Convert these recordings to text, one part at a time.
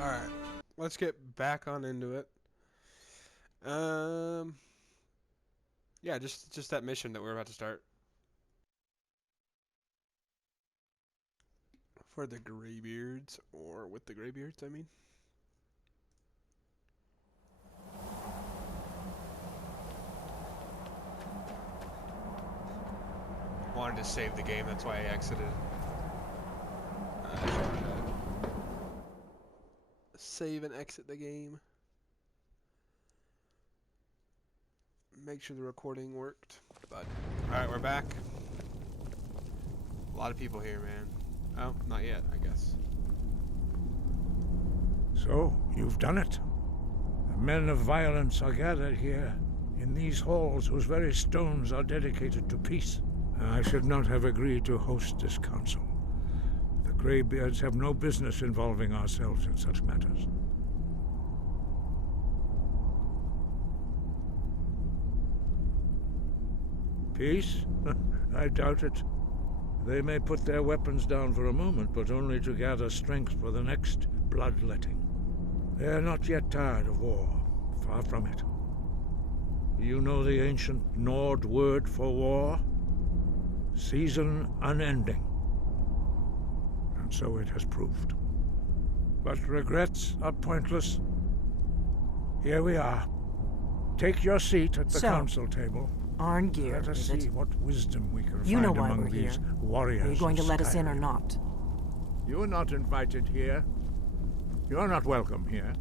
Alright, let's get back on into it. Um, yeah, just that mission that we're about to start. For the Greybeards, or with the Greybeards, I mean. Wanted to save the game, that's why I exited. Save and exit the game. Make sure the recording worked. But alright, we're back. A lot of people here, man. Oh, not yet, I guess. So, you've done it. The men of violence are gathered here, in these halls whose very stones are dedicated to peace. I should not have agreed to host this council. The Greybeards have no business involving ourselves in such matters. Peace? I doubt it. They may put their weapons down for a moment, but only to gather strength for the next bloodletting. They are not yet tired of war. Far from it. You know the ancient Nord word for war? Season unending. And so it has proved. But regrets are pointless. Here we are. Take your seat at the council table. Arngeir, Let us is see it? what wisdom we can You find know why among we're these here. warriors. Are you going to of let us in or Skyrim. not? You are not invited here. You are not welcome here.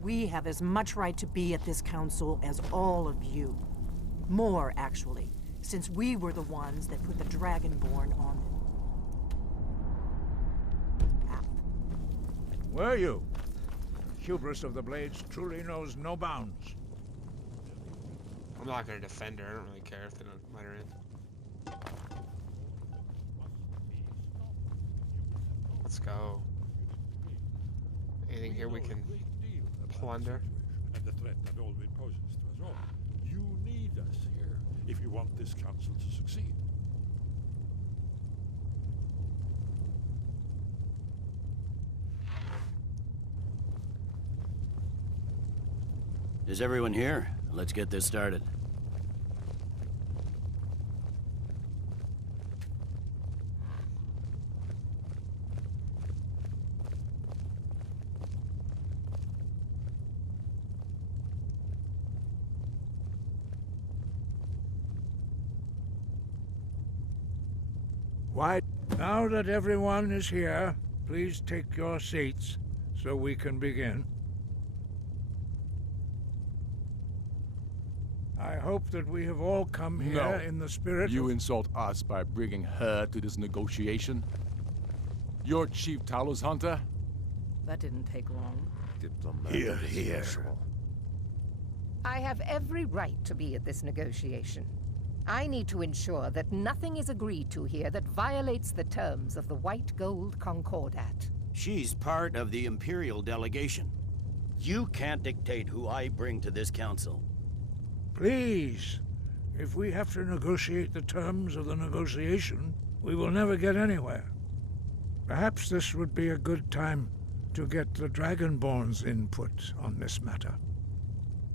We have as much right to be at this council as all of you. More, actually, since we were the ones that put the Dragonborn on the path. Were you? The hubris of the Blades truly knows no bounds. I'm not gonna defend her, I don't really care if they don't let her in. Let's go. Anything here we can plunder? And the threat that all it poses to us all. You need us here if you want this council to succeed. Is everyone here? Let's get this started. Why? Now that everyone is here, please take your seats so we can begin. I hope that we have all come here No. in the spirit You of... insult us by bringing her to this negotiation? You're Chief Talos Hunter? That didn't take long. Here. I have every right to be at this negotiation. I need to ensure that nothing is agreed to here that violates the terms of the White Gold Concordat. She's part of the Imperial delegation. You can't dictate who I bring to this council. Please, if we have to negotiate the terms of the negotiation, we will never get anywhere. Perhaps this would be a good time to get the Dragonborn's input on this matter.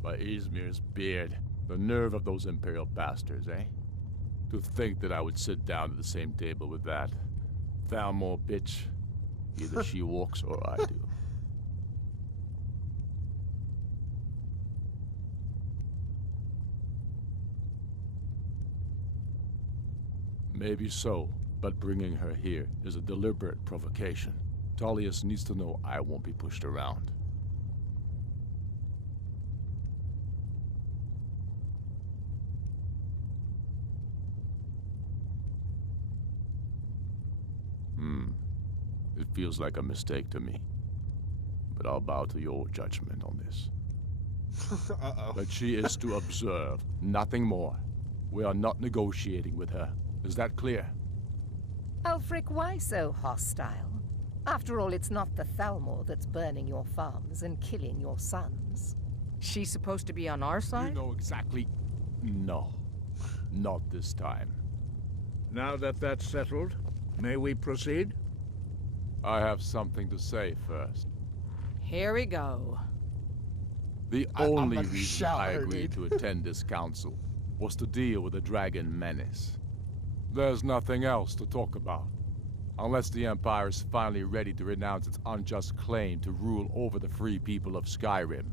By Izmir's beard. The nerve of those Imperial bastards, eh? To think that I would sit down at the same table with that Thalmor bitch. Either she walks or I do. Maybe so, but bringing her here is a deliberate provocation. Tullius needs to know I won't be pushed around. It feels like a mistake to me. But I'll bow to your judgment on this. Uh-oh. But she is to observe, nothing more. We are not negotiating with her. Is that clear? Ulfric, why so hostile? After all, it's not the Thalmor that's burning your farms and killing your sons. She's supposed to be on our side? You know exactly... No. Not this time. Now that that's settled, may we proceed? I have something to say first. Here we go. The I'm only gonna reason shout I her, agreed dude. to attend this council was to deal with the dragon menace. There's nothing else to talk about. Unless the Empire is finally ready to renounce its unjust claim to rule over the free people of Skyrim.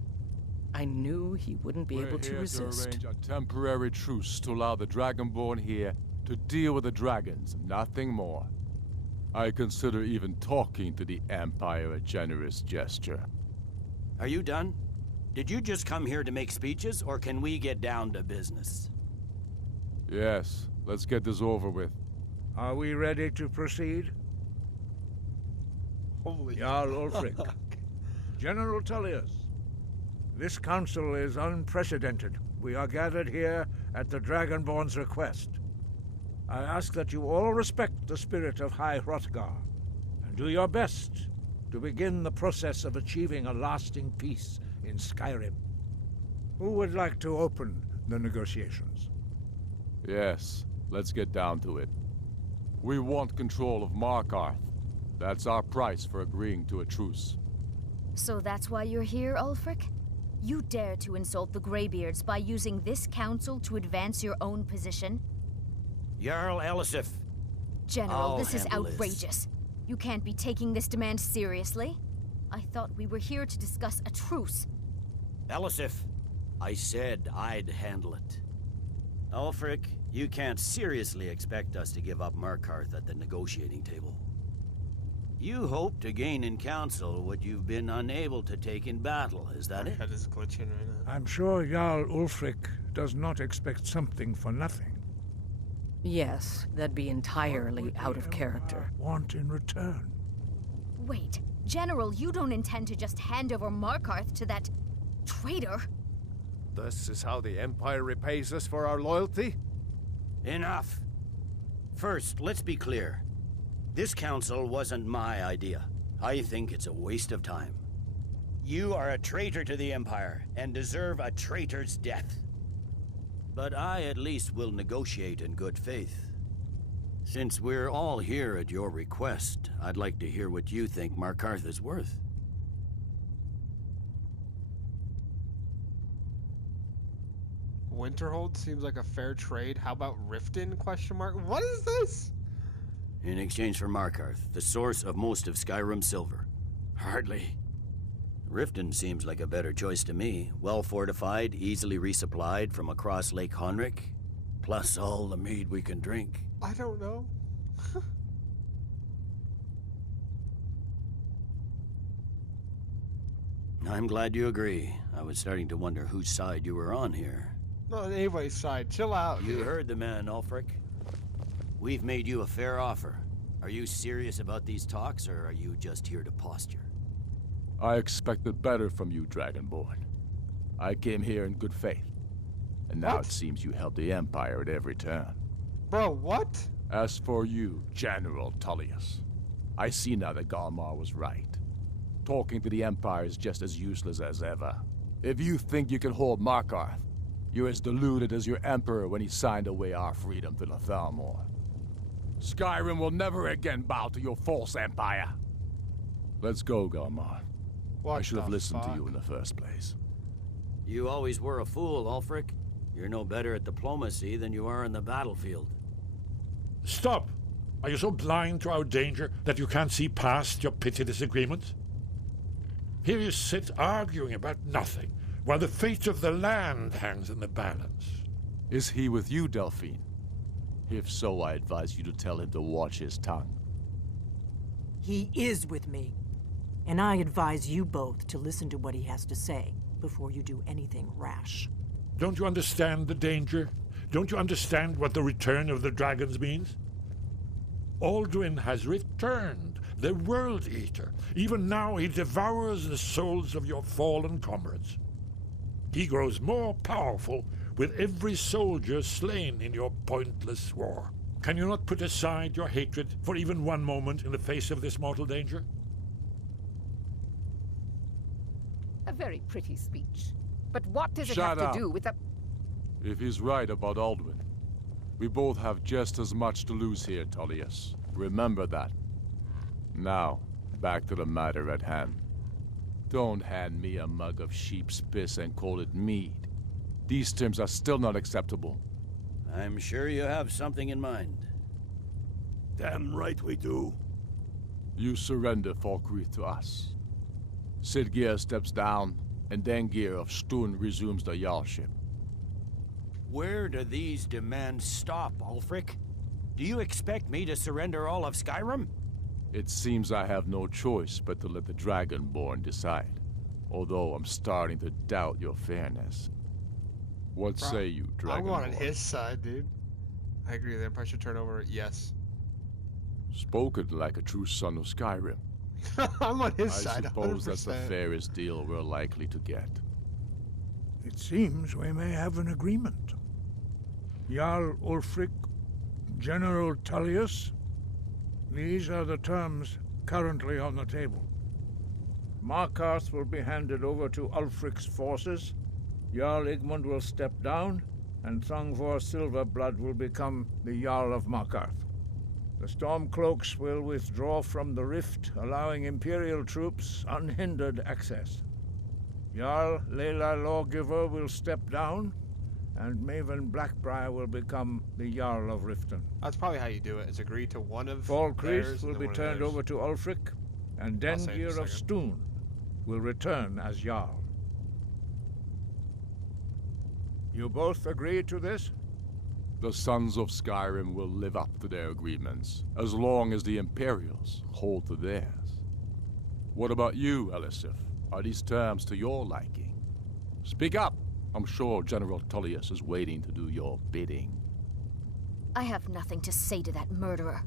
I knew he wouldn't be able to We're here resist. to arrange a temporary truce to allow the Dragonborn here to deal with the dragons, nothing more. I consider even talking to the Empire a generous gesture. Are you done? Did you just come here to make speeches, or can we get down to business? Yes, let's get this over with. Are we ready to proceed? Holy Jarl Ulfric. fuck. General Tullius. This council is unprecedented. We are gathered here at the Dragonborn's request. I ask that you all respect the spirit of High Hrothgar, and do your best to begin the process of achieving a lasting peace in Skyrim. Who would like to open the negotiations? Yes, let's get down to it. We want control of Markarth. That's our price for agreeing to a truce. So that's why you're here, Ulfric? You dare to insult the Greybeards by using this council to advance your own position? Jarl Elisif. General, I'll this is handle this. outrageous. You can't be taking this demand seriously. I thought we were here to discuss a truce. Elisif, I said I'd handle it. Ulfric, you can't seriously expect us to give up Markarth at the negotiating table. You hope to gain in council what you've been unable to take in battle, is that My it? head is glitching right now. I'm sure Jarl Ulfric does not expect something for nothing. Yes, that'd be entirely What would out the of character. Empire want in return? Wait, General, you don't intend to just hand over Markarth to that traitor? This is how the Empire repays us for our loyalty? Enough. First, let's be clear. This council wasn't my idea. I think it's a waste of time. You are a traitor to the Empire and deserve a traitor's death. But I at least will negotiate in good faith. Since we're all here at your request, I'd like to hear what you think Markarth is worth. Winterhold seems like a fair trade. How about Riften? Question mark. What is this? In exchange for Markarth, the source of most of Skyrim's silver. Hardly. Riften seems like a better choice to me. Well fortified, easily resupplied from across Lake Honric, plus all the mead we can drink. I don't know. I'm glad you agree. I was starting to wonder whose side you were on here. Not on anybody's side. Chill out. You dude. heard the man, Ulfric. We've made you a fair offer. Are you serious about these talks, or are you just here to posture? I expected better from you, Dragonborn. I came here in good faith. And now What? it seems you help the Empire at every turn. Bro, what? As for you, General Tullius, I see now that Galmar was right. Talking to the Empire is just as useless as ever. If you think you can hold Markarth, you're as deluded as your Emperor when he signed away our freedom to the Thalmor. Skyrim will never again bow to your false empire. Let's go, Galmar. What I should have the listened fuck? to you in the first place. You always were a fool, Ulfric. You're no better at diplomacy than you are in the battlefield. Stop! Are you so blind to our danger that you can't see past your petty disagreements? Here you sit arguing about nothing, while the fate of the land hangs in the balance. Is he with you, Delphine? If so, I advise you to tell him to watch his tongue. He is with me. And I advise you both to listen to what he has to say before you do anything rash. Don't you understand the danger? Don't you understand what the return of the dragons means? Alduin has returned, the World Eater. Even now he devours the souls of your fallen comrades. He grows more powerful with every soldier slain in your pointless war. Can you not put aside your hatred for even one moment in the face of this mortal danger? A very pretty speech. But what does it Shut have up. to do with the... If he's right about Alduin, we both have just as much to lose here, Tullius. Remember that. Now, back to the matter at hand. Don't hand me a mug of sheep's piss and call it mead. These terms are still not acceptable. I'm sure you have something in mind. Damn right we do. You surrender Falkreath to us. Sidgeir steps down, and Dengir of Stun resumes the Jarlship. Where do these demands stop, Ulfric? Do you expect me to surrender all of Skyrim? It seems I have no choice but to let the Dragonborn decide. Although I'm starting to doubt your fairness. What say you, Dragonborn? I'm going on his side, dude. I agree, the Empire should turn over, yes. Spoken like a true son of Skyrim. I'm on his side, I suppose 100%. that's the fairest deal we're likely to get. It seems we may have an agreement. Jarl Ulfric, General Tullius, these are the terms currently on the table. Markarth will be handed over to Ulfric's forces, Jarl Igmund will step down, and Thongvor Silverblood will become the Jarl of Markarth. The Stormcloaks will withdraw from the rift, allowing Imperial troops unhindered access. Jarl Leila Lawgiver will step down, and Maven Blackbriar will become the Jarl of Riften. That's probably how you do it, is agree to one of Falkreath theirs will and be then one of turned theirs. over to Ulfric, and I'll say it in a Dengir of second. Stun will return as Jarl. You both agree to this? The Sons of Skyrim will live up to their agreements, as long as the Imperials hold to theirs. What about you, Elisif? Are these terms to your liking? Speak up! I'm sure General Tullius is waiting to do your bidding. I have nothing to say to that murderer.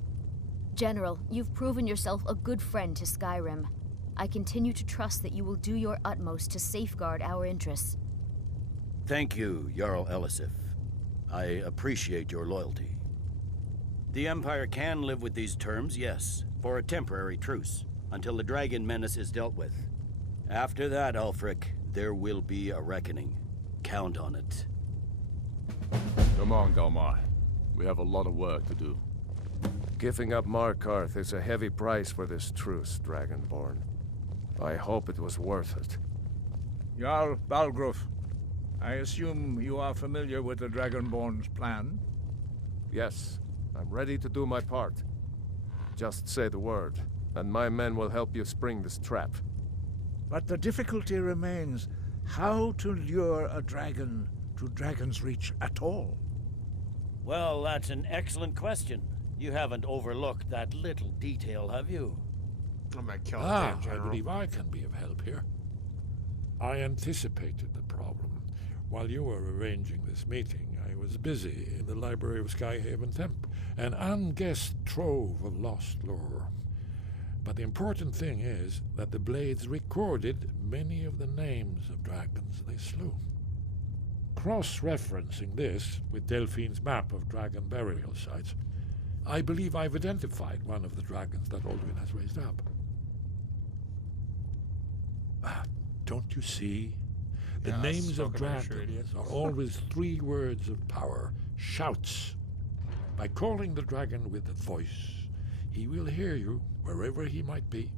General, you've proven yourself a good friend to Skyrim. I continue to trust that you will do your utmost to safeguard our interests. Thank you, Jarl Elisif. I appreciate your loyalty. The Empire can live with these terms, yes, for a temporary truce, until the dragon menace is dealt with. After that, Ulfric, there will be a reckoning. Count on it. Come on, Galmar. We have a lot of work to do. Giving up Markarth is a heavy price for this truce, Dragonborn. I hope it was worth it. Jarl Balgruf, I assume you are familiar with the Dragonborn's plan? Yes, I'm ready to do my part. Just say the word, and my men will help you spring this trap. But the difficulty remains how to lure a dragon to Dragon's Reach at all. Well, that's an excellent question. You haven't overlooked that little detail, have you? I'm gonna kill the I damn general. believe I can be of help here. I anticipated the problem. While you were arranging this meeting, I was busy in the library of Skyhaven Temple, an unguessed trove of lost lore. But the important thing is that the Blades recorded many of the names of dragons they slew. Cross-referencing this with Delphine's map of dragon burial sites, I believe I've identified one of the dragons that Alduin has raised up. Don't you see? The Yeah, names of spoken like a true dragons idiot. are always 3 words of power, shouts. By calling the dragon with a voice, he will hear you wherever he might be.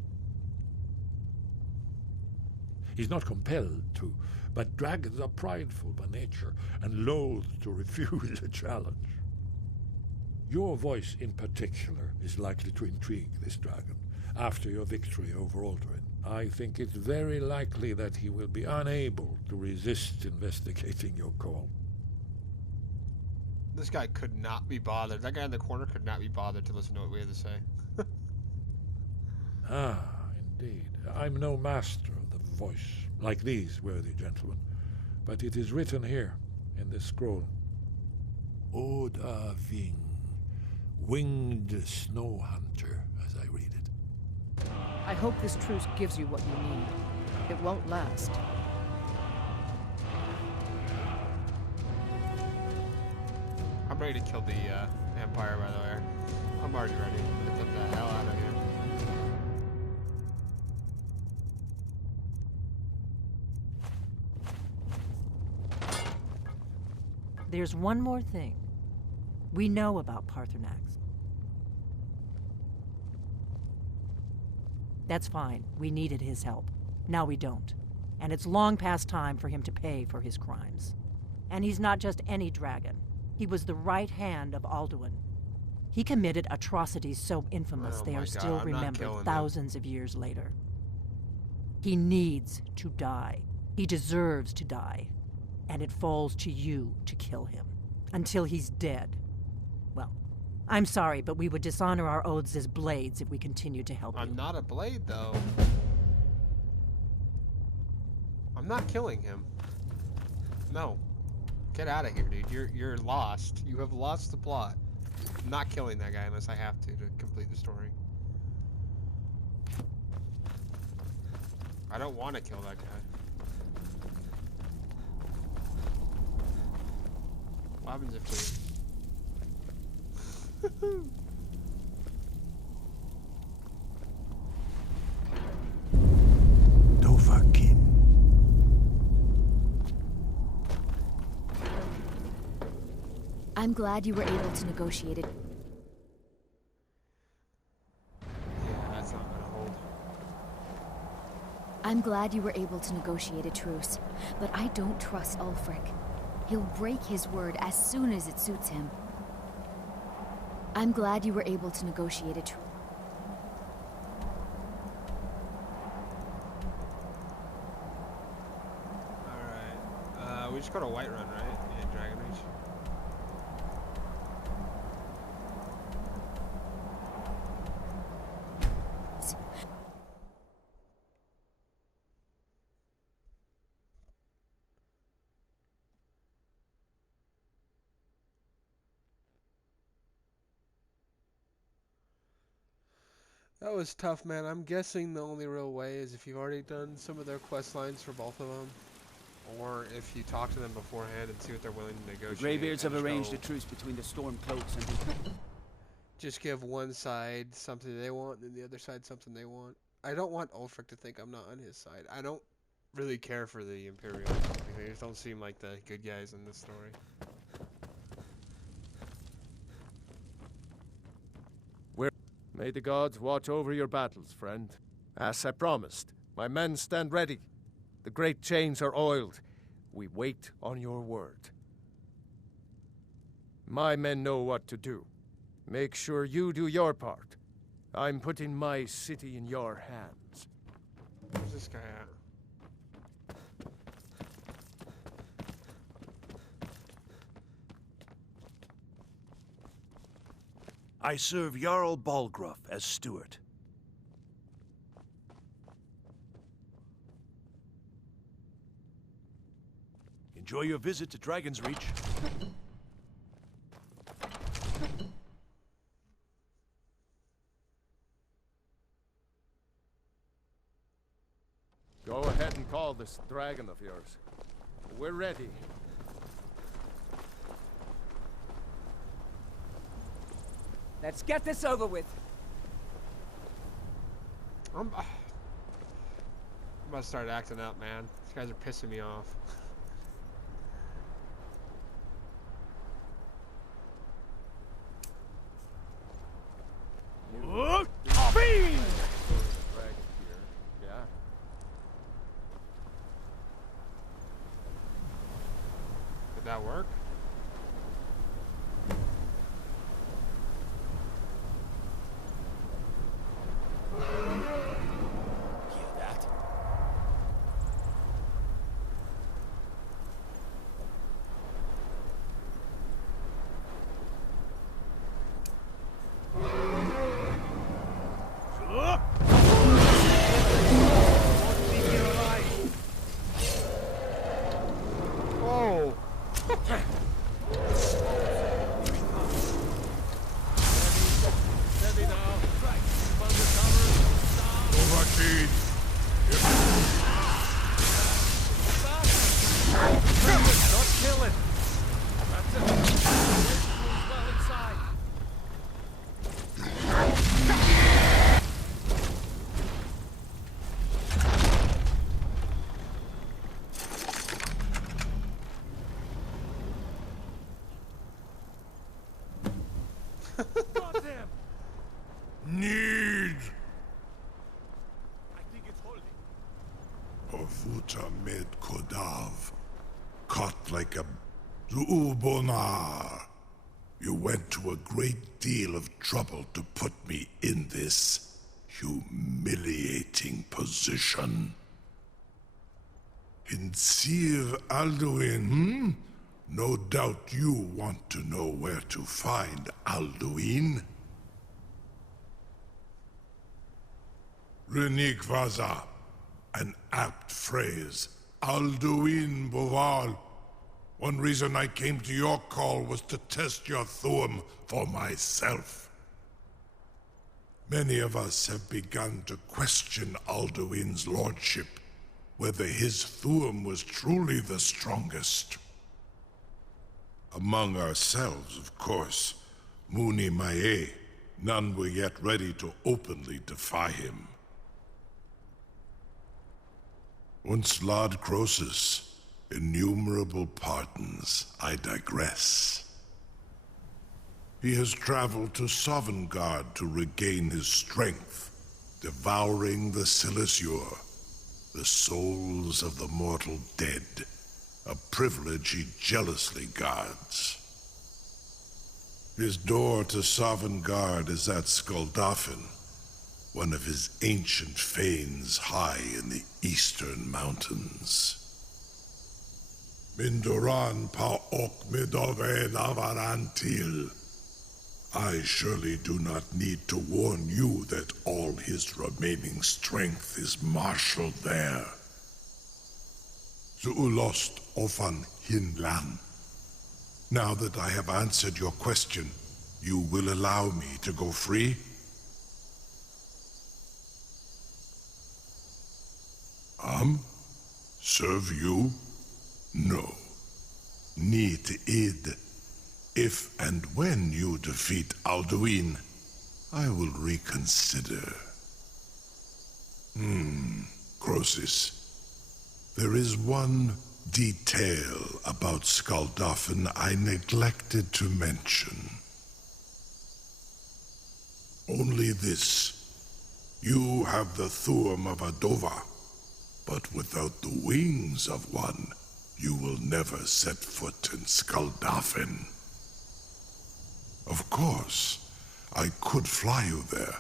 He's not compelled to, but dragons are prideful by nature and loath to refuse a challenge. Your voice in particular is likely to intrigue this dragon after your victory over Alduin. I think it's very likely that he will be unable to resist investigating your call. This guy could not be bothered. That guy in the corner could not be bothered to listen to what we had to say. Ah, indeed. I'm no master of the voice, like these worthy gentlemen, but it is written here in this scroll. Oda Ving, winged snow hunter, as I read it. I hope this truce gives you what you need. It won't last. I'm ready to kill the Empire, by the way. I'm already ready to get them the hell out of here. There's one more thing. We know about Paarthurnax. That's fine. We needed his help. Now we don't. And it's long past time for him to pay for his crimes. And he's not just any dragon. He was the right hand of Alduin. He committed atrocities so infamous they are still remembered thousands of years later. He needs to die. He deserves to die. And it falls to you to kill him. Until he's dead. Well, I'm sorry, but we would dishonor our oaths as blades if we continued to help you. I'm not a blade, though. I'm not killing him. No. Get out of here, dude. You're lost. You have lost the plot. I'm not killing that guy unless I have to complete the story. I don't want to kill that guy. What happens if we... Dovahkiin. I'm glad you were able to negotiate it. Yeah, that's not gonna hold. I'm glad you were able to negotiate a truce, but I don't trust Ulfric. He'll break his word as soon as it suits him. I'm glad you were able to negotiate a truce. Alright. We just go to Whiterun, right? Yeah, Dragon Reach. That was tough, man. I'm guessing the only real way is if you've already done some of their quest lines for both of them, or if you talk to them beforehand and see what they're willing to negotiate. The Greybeards have arranged a truce between the Stormcloaks and the... Just give one side something they want, and the other side something they want. I don't want Ulfric to think I'm not on his side. I don't really care for the Imperials. They just don't seem like the good guys in this story. May the gods watch over your battles, friend. As I promised, my men stand ready. The great chains are oiled. We wait on your word. My men know what to do. Make sure you do your part. I'm putting my city in your hands. Where's this guy at? I serve Jarl Balgruuf as steward. Enjoy your visit to Dragon's Reach. Go ahead and call this dragon of yours. We're ready. Let's get this over with. I'm about to start acting up, man. These guys are pissing me off. Did that work? Orvuta med Kodav, caught like a Zuubonar. You went to a great deal of trouble to put me in this humiliating position. In Sir Alduin, No doubt you want to know where to find Alduin. Renigvaza, an apt phrase. Alduin Boval. One reason I came to your call was to test your Thuum for myself. Many of us have begun to question Alduin's lordship, whether his Thuum was truly the strongest. Among ourselves, of course, Muni Mae, none were yet ready to openly defy him. Once Lord Croesus, innumerable pardons, I digress. He has traveled to Sovngarde to regain his strength, devouring the Silesure, the souls of the mortal dead, a privilege he jealously guards. His door to Sovngarde is at Skuldafn, one of his ancient fanes high in the eastern mountains. Mindoran pa ok midove navarantil. I surely do not need to warn you that all his remaining strength is marshaled there. Zuulost ofan hinlan. Now that I have answered your question, you will allow me to go free? Serve you? No. Need id. If and when you defeat Alduin, I will reconsider. Croesus. There is one detail about Skuldafn I neglected to mention. Only this. You have the Thuum of Adova, but without the wings of one, you will never set foot in Skuldafn. Of course, I could fly you there,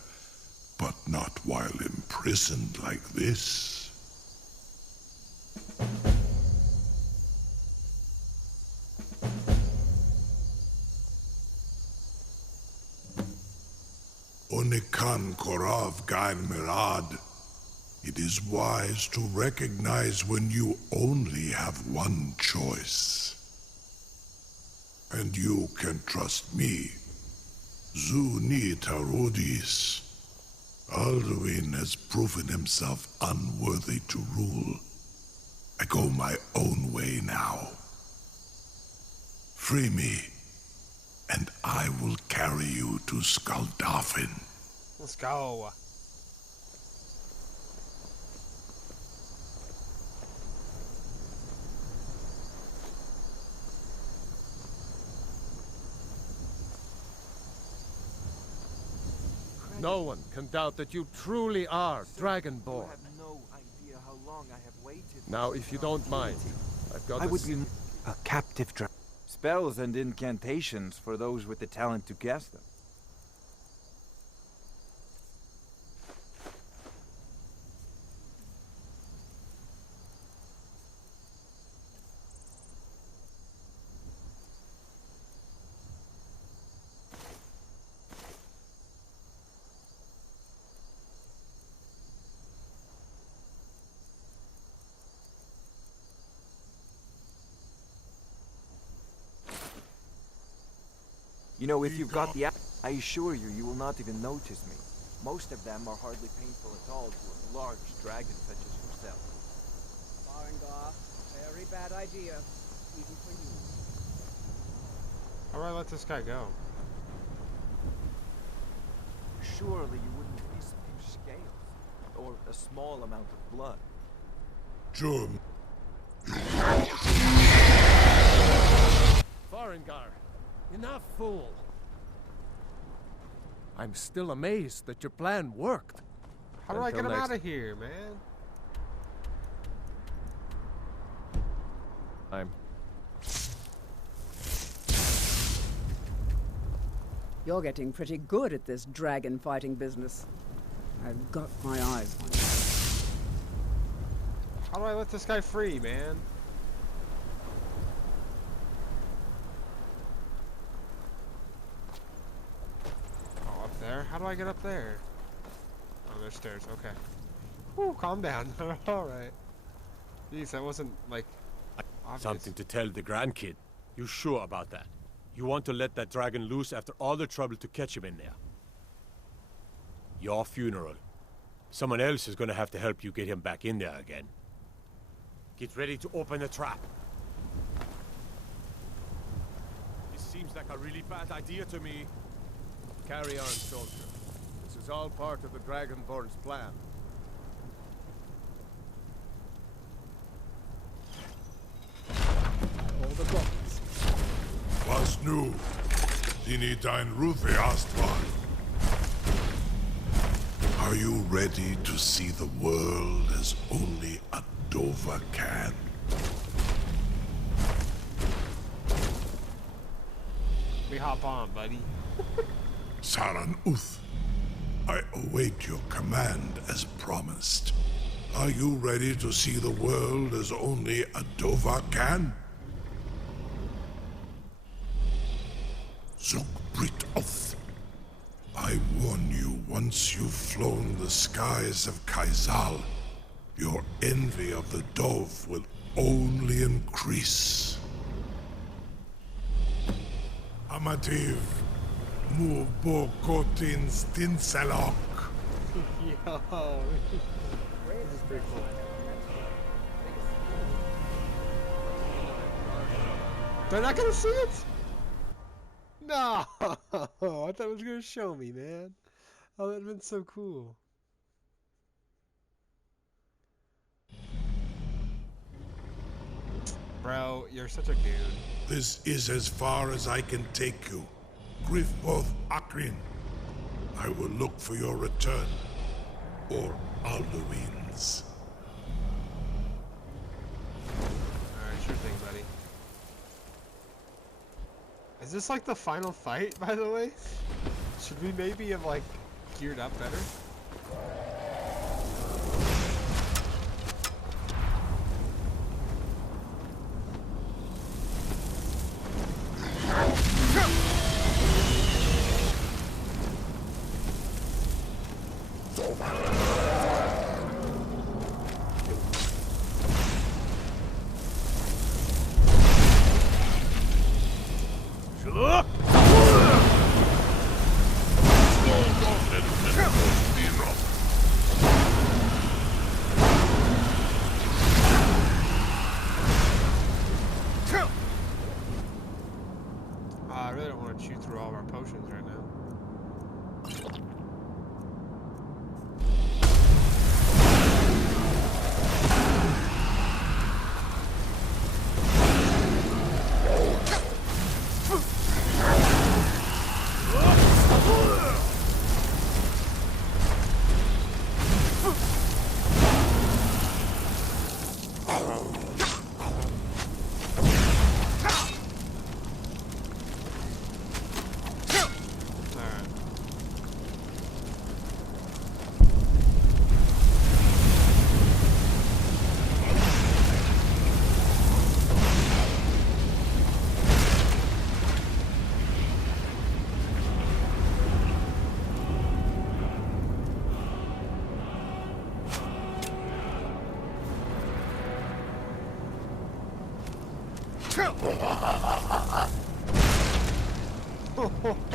but not while imprisoned like this. Onikan Korav Gair Mirad. It is wise to recognize when you only have one choice. And you can trust me. Zuni Tarudis. Alduin has proven himself unworthy to rule. I go my own way now. Free me, and I will carry you to Skuldafn. Let's go. No one can doubt that you truly are Dragonborn. You have no idea how long I have waited. Now, if you don't mind, I've got I would be a captive dragon. Spells and incantations for those with the talent to cast them. You know, if you've got the I assure you, you will not even notice me. Most of them are hardly painful at all to a large dragon such as yourself. Farengar, very bad idea, even for you. How do I let this guy go? Surely you wouldn't miss a few scales, or a small amount of blood. Jum. Farengar, enough, fool! I'm still amazed that your plan worked. How do I get him out of here, man? time. You're getting pretty good at this dragon fighting business. I've got my eyes on you. How do I let this guy free, man? Oh, up there? How do I get up there? Oh, there's stairs. Okay. Whew, calm down. Alright. Jeez, that wasn't, like, obvious. Something to tell the grandkid. You sure about that? You want to let that dragon loose after all the trouble to catch him in there? Your funeral. Someone else is gonna have to help you get him back in there again. Get ready to open the trap. This seems like a really bad idea to me. Carry on, soldier. This is all part of the Dragonborn's plan. All the buttons. Was nu? Dini dein Rufe Astral. Are you ready to see the world as only a Dova can? We hop on, buddy. Saran Uth, I await your command as promised. Are you ready to see the world as only a Dova can? Zugbrit Oth, I warn you, once you've flown the skies of Kaizal, your envy of the Dove will only increase. Amativ, mu bokotin stinselok. Yo, this is pretty cool. They're not gonna see it? No! I thought it was gonna show me, man. Oh, that'd been so cool. Bro, you're such a goon. This is as far as I can take you. Griffboth Akrin. I will look for your return. Or Alduin's. Alright, sure thing, buddy. Is this like the final fight, by the way? Should we maybe have, like, geared up better? I really don't want to chew through all of our potions right now.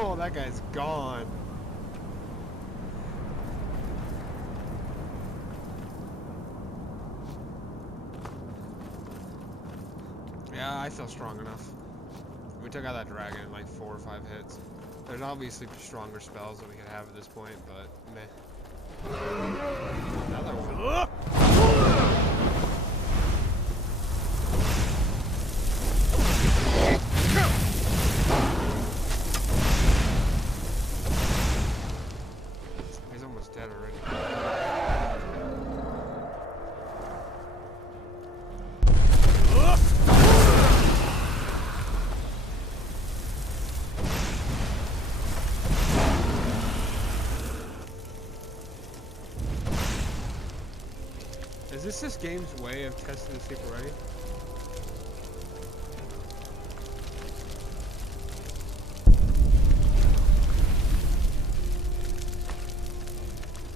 Oh, that guy's gone. Yeah, I feel strong enough. We took out that dragon in like 4 or 5 hits. There's obviously stronger spells that we could have at this point, but meh. Another one. He's almost dead already. Is this game's way of testing to see if we're ready?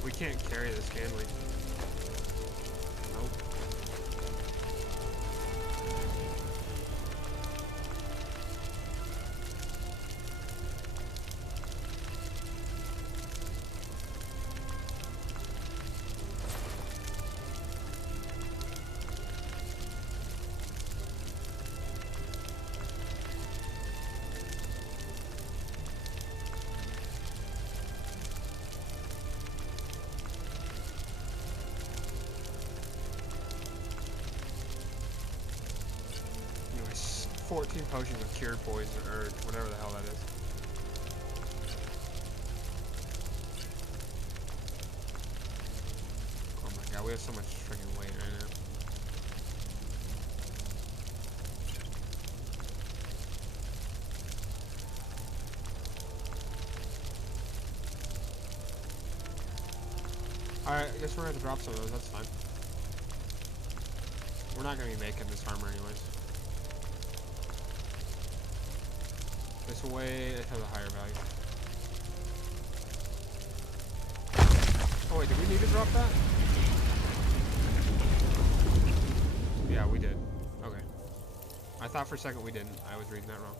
We can't carry this, can we? Nope. Anyways, 14 potions of cured poison, or whatever the hell that is. Oh my god, we have so much freaking weight right now. Alright, I guess we're gonna have to drop some of those, that's fine. We're not gonna be making this armor anyways. This way, it has a higher value. Oh wait, did we need to drop that? Yeah, we did. Okay. I thought for a second we didn't. I was reading that wrong.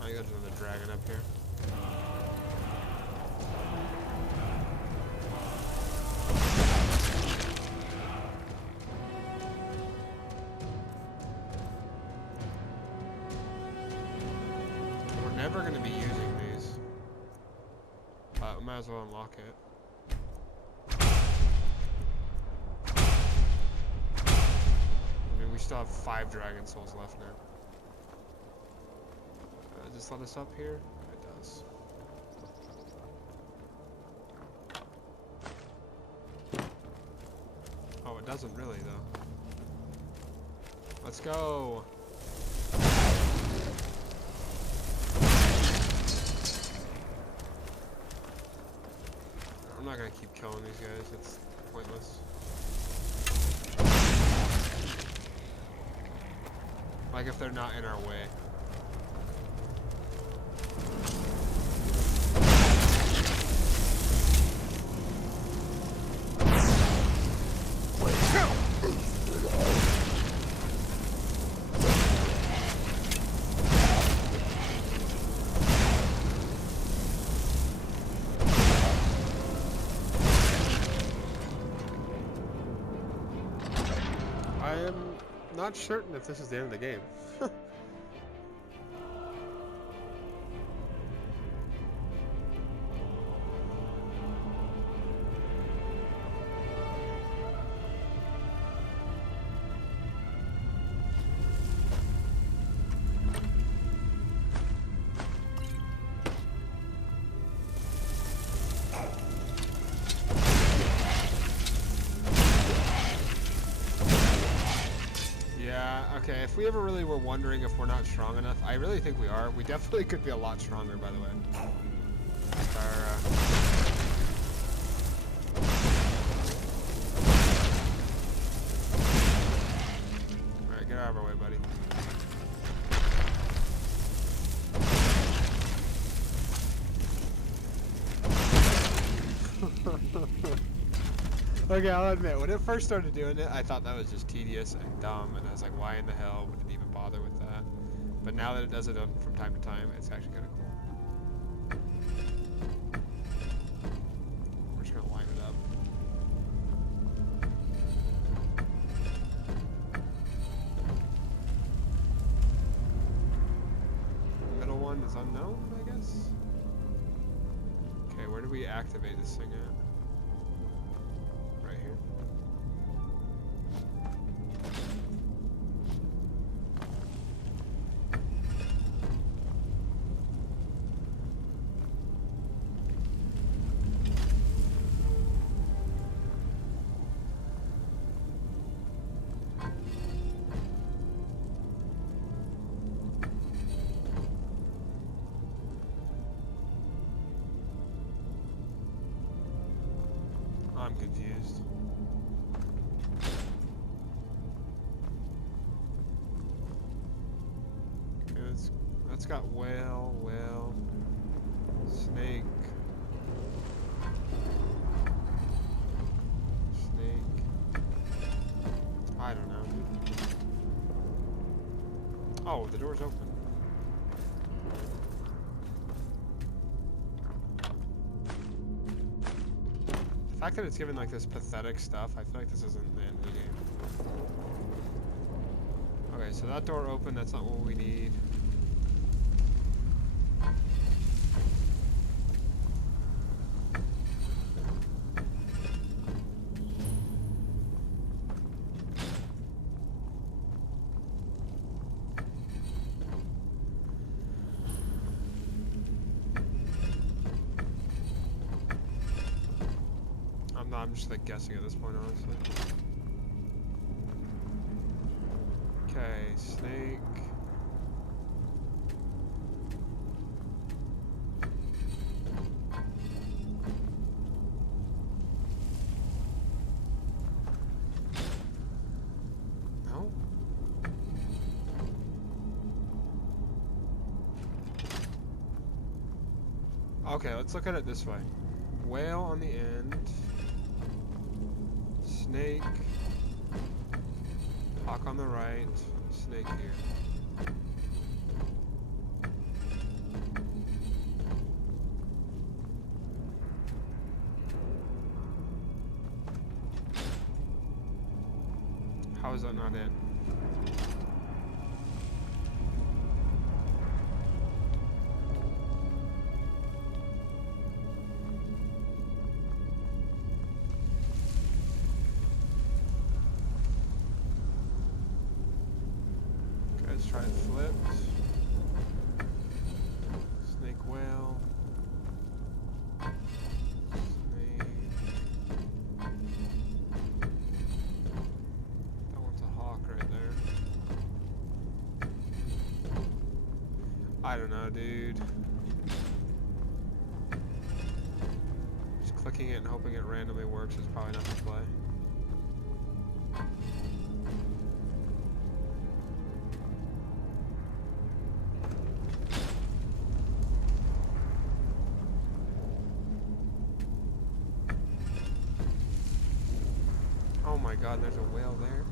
I think there's another dragon up here. We're never going to be using these. We might as well unlock it. I mean, we still have 5 dragon souls left now. Does this let us up here? It does. Oh, it doesn't really, though. Let's go! I'm not gonna keep killing these guys, it's pointless. Like if they're not in our way. I am not certain if this is the end of the game. Okay, if we ever really were wondering if we're not strong enough, I really think we are. We definitely could be a lot stronger, by the way. Alright, get out of our way, buddy. Okay, I'll admit, when it first started doing it, I thought that was just tedious and dumb, and I was like, why in the hell would it even bother with that? But now that it does it from time to time, it's actually kind of cool. We're just gonna line it up. The middle one is unknown, I guess? Okay, where do we activate this thing at? Right here. I'm confused. Okay, that's got whale, snake. I don't know. Oh, the door's open. The fact that it's given like this pathetic stuff, I feel like this isn't the end of the game. Okay, so that door opened, that's not what we need. I'm just like guessing at this point, honestly. Okay, snake. No? Okay, let's look at it this way. Whale on the end. Snake, hawk on the right, snake here. How is that not it? Let's try it flipped. Snake whale. Snake. That one's a hawk right there. I don't know, dude. Just clicking it and hoping it randomly works is probably not the play. Oh my god, there's a whale there.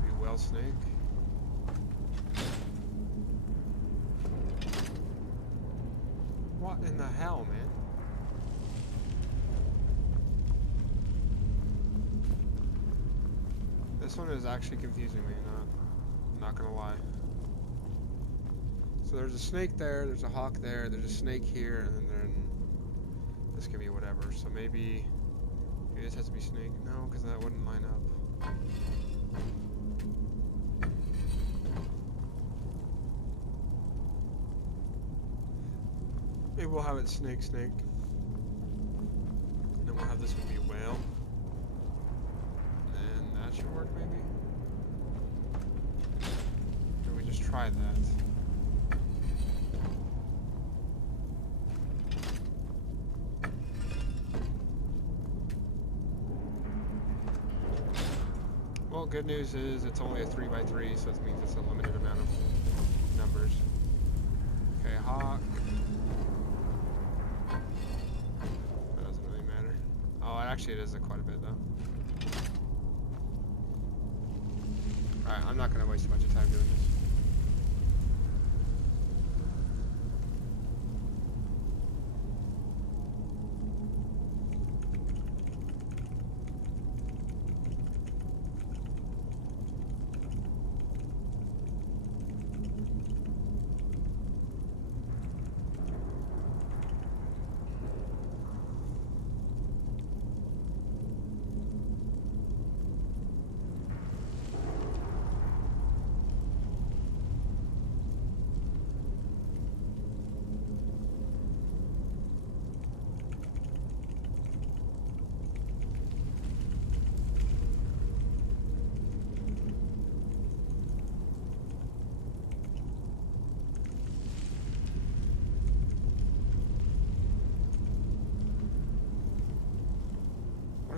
Maybe whale snake. What in the hell, man? This one is actually confusing me, not gonna lie. So there's a snake there, there's a hawk there, there's a snake here, and then this could be whatever. So maybe this has to be snake. No, because that wouldn't line up. Maybe we'll have it snake. And then we'll have this one be whale. And that should work, maybe? Or we just try that? Well, good news is it's only a 3x3, so it means it's a limited amount of numbers. Okay, hawk. That doesn't really matter. Oh, actually it is quite a bit, though. Alright, I'm not going to waste a bunch of time doing this.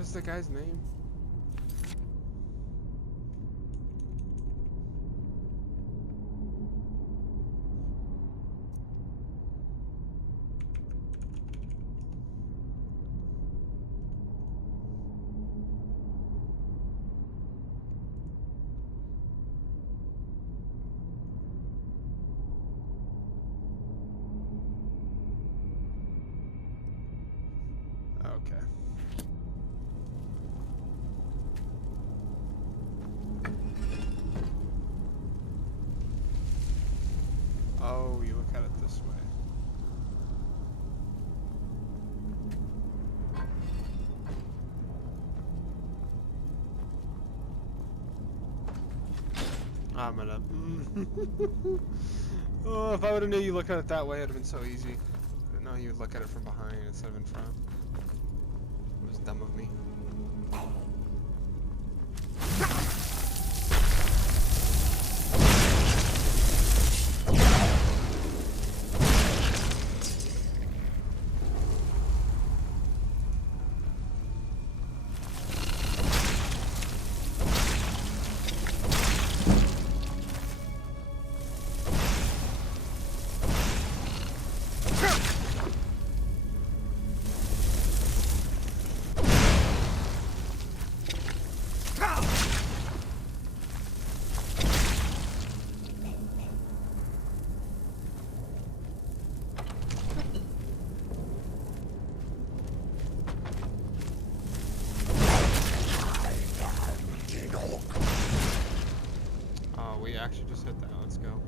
is the guy's name? Okay. Oh, you look at it this way. I'm gonna. Oh, if I would have knew you look at it that way, it'd have been so easy. I didn't know you would look at it from behind instead of in front. It was dumb of me. Oh, we actually just hit that. Let's go.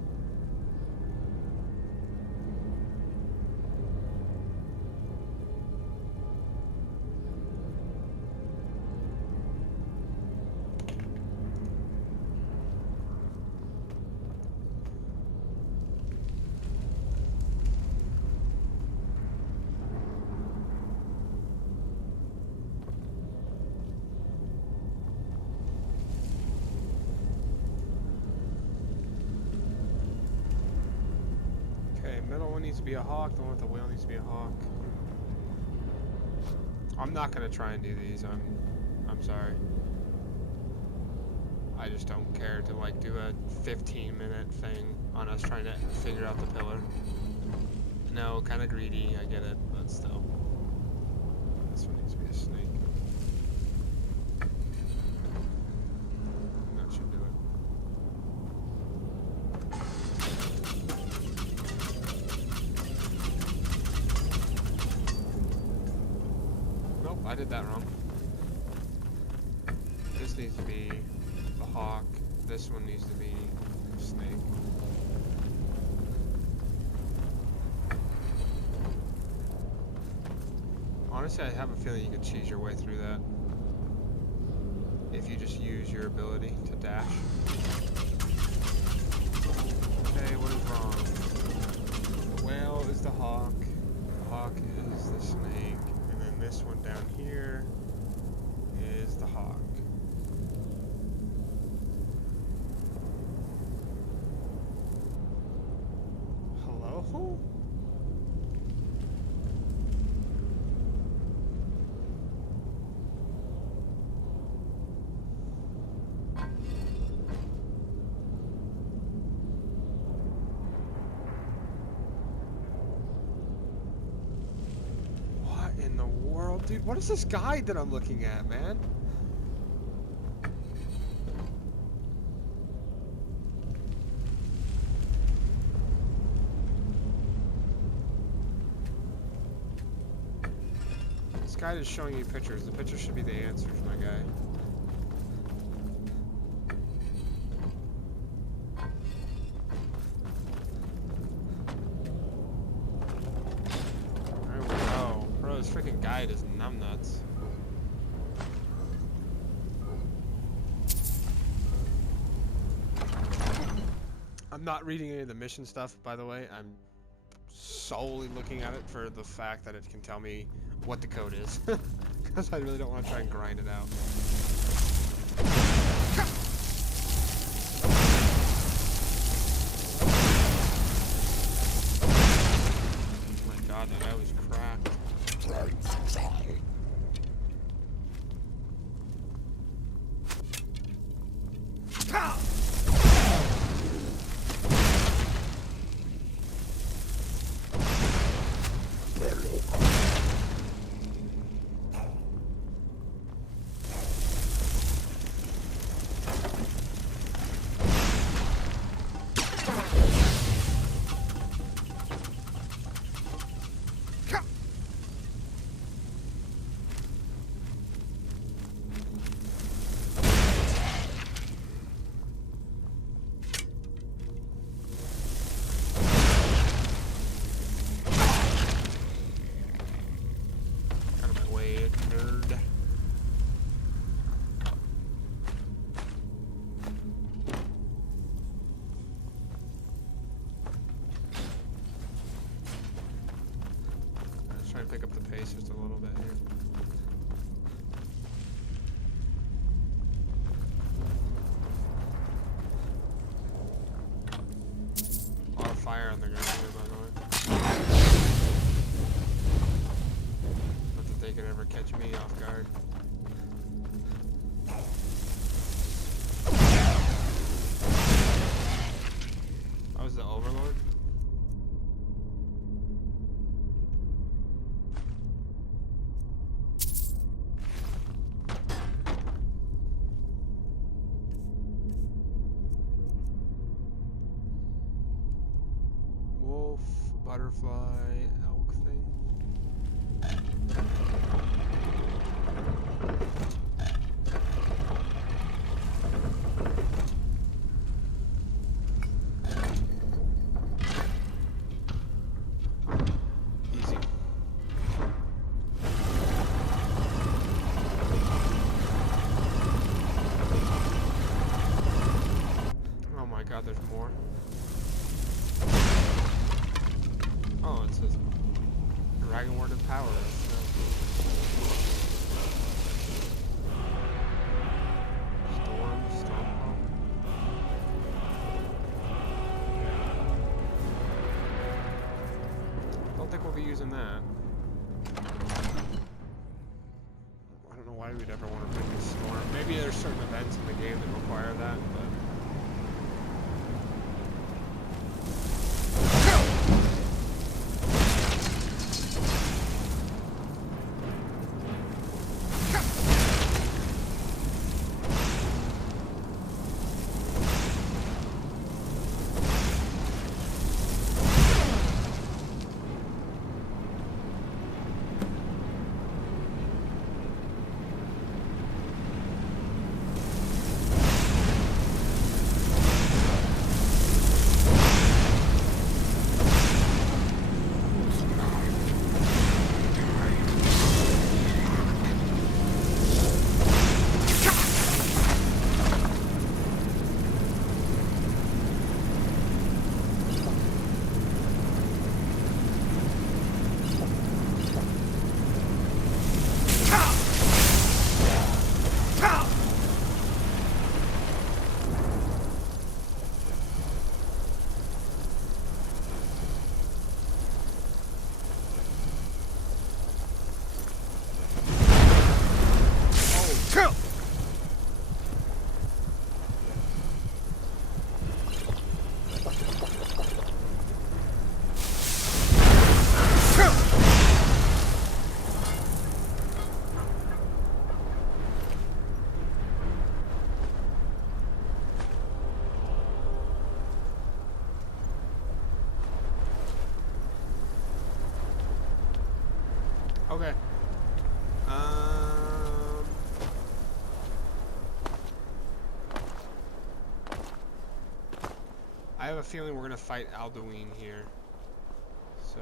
Middle one needs to be a hawk, the one with the whale needs to be a hawk. I'm not gonna try and do these, I'm sorry. I just don't care to like do a 15-minute thing on us trying to figure out the pillar. No, kinda greedy, I get it, but still. This one needs to be a snake. That should do it. I did that wrong. This needs to be the hawk. This one needs to be snake. Honestly, I have a feeling you could cheese your way through that. If you just use your ability to dash. Okay, what is wrong? The whale is the hawk. The hawk is the snake. This one down here is the hawk. Hello? In the world, dude, what is this guide that I'm looking at, man? This guide is showing you pictures. The pictures should be the answers, my guy. This freaking guide is numbnuts. I'm not reading any of the mission stuff, by the way. I'm solely looking at it for the fact that it can tell me what the code is. Because I really don't want to try and grind it out. Oh my god, that guy was cracked. to pick up the pace just a little bit here. A lot of fire on the ground here, by the way. Not that they could ever catch me off guard. That was the Overlord? Wolf, butterfly, elk thing. Easy. Oh my god, there's more. Oh, it says Dragon Word of Power. Storm, Storm. Don't think we'll be using that. I don't know why we'd ever want to bring a Storm. Maybe there's certain events in the game that require that, but. Okay. I have a feeling we're gonna fight Alduin here. So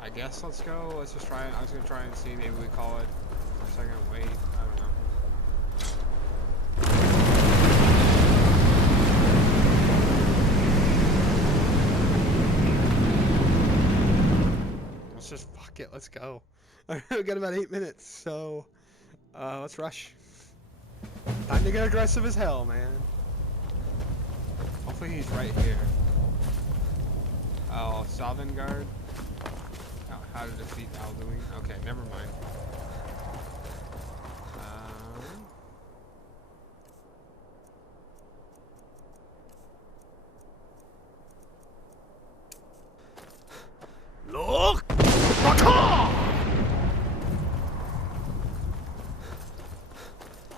I guess let's go. Let's just try it. I was gonna try and see. Maybe we call it for a second. Wait. I don't know. Just fuck it, let's go. We got about 8 minutes, so let's rush. Time to get aggressive as hell, man. Hopefully he's right here. Oh, Sovngarde. How to defeat Alduin. Okay, never mind. Look! I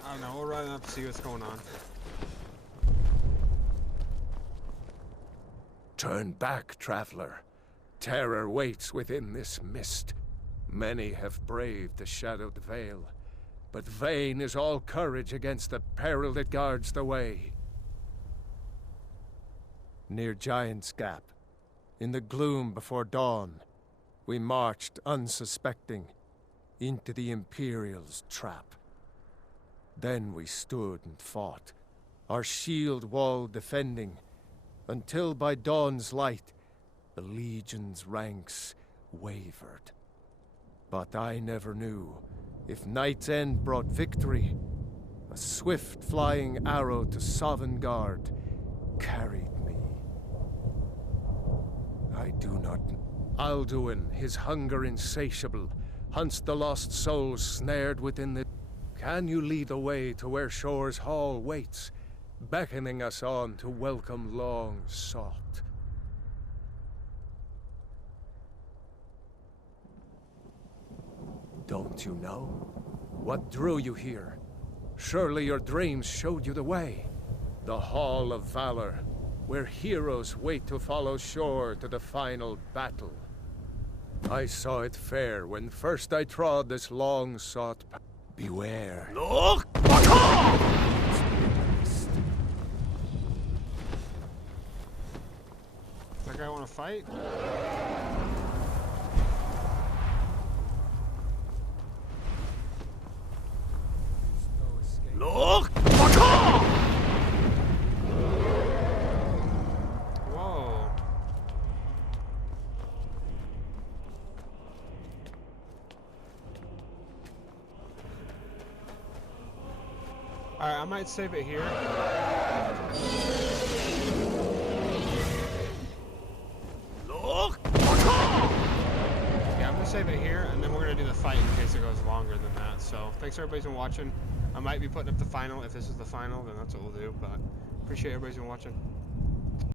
don't know, we'll run up to see what's going on. Turn back, traveler. Terror waits within this mist. Many have braved the shadowed veil, but vain is all courage against the peril that guards the way. Near Giant's Gap, in the gloom before dawn, we marched unsuspecting into the Imperial's trap. Then we stood and fought, our shield wall defending, until by dawn's light, the Legion's ranks wavered. But I never knew if Night's End brought victory. A swift flying arrow to Sovngarde carried me. I do not. Alduin, his hunger insatiable, hunts the lost souls snared within the. Can you lead the way to where Shore's Hall waits, beckoning us on to welcome long sought? Don't you know? What drew you here? Surely your dreams showed you the way. The Hall of Valor, where heroes wait to follow Shore to the final battle. I saw it fair when first I trod this long-sought path. Beware. Look! That guy want to fight? Look! Whoa. Alright, I might save it here. Look! Yeah, I'm gonna save it here, and then we're gonna do the fight in case it goes longer than that. So, thanks everybody's been watching. I might be putting up the final. If this is the final, then that's what we'll do. But appreciate everybody's been watching.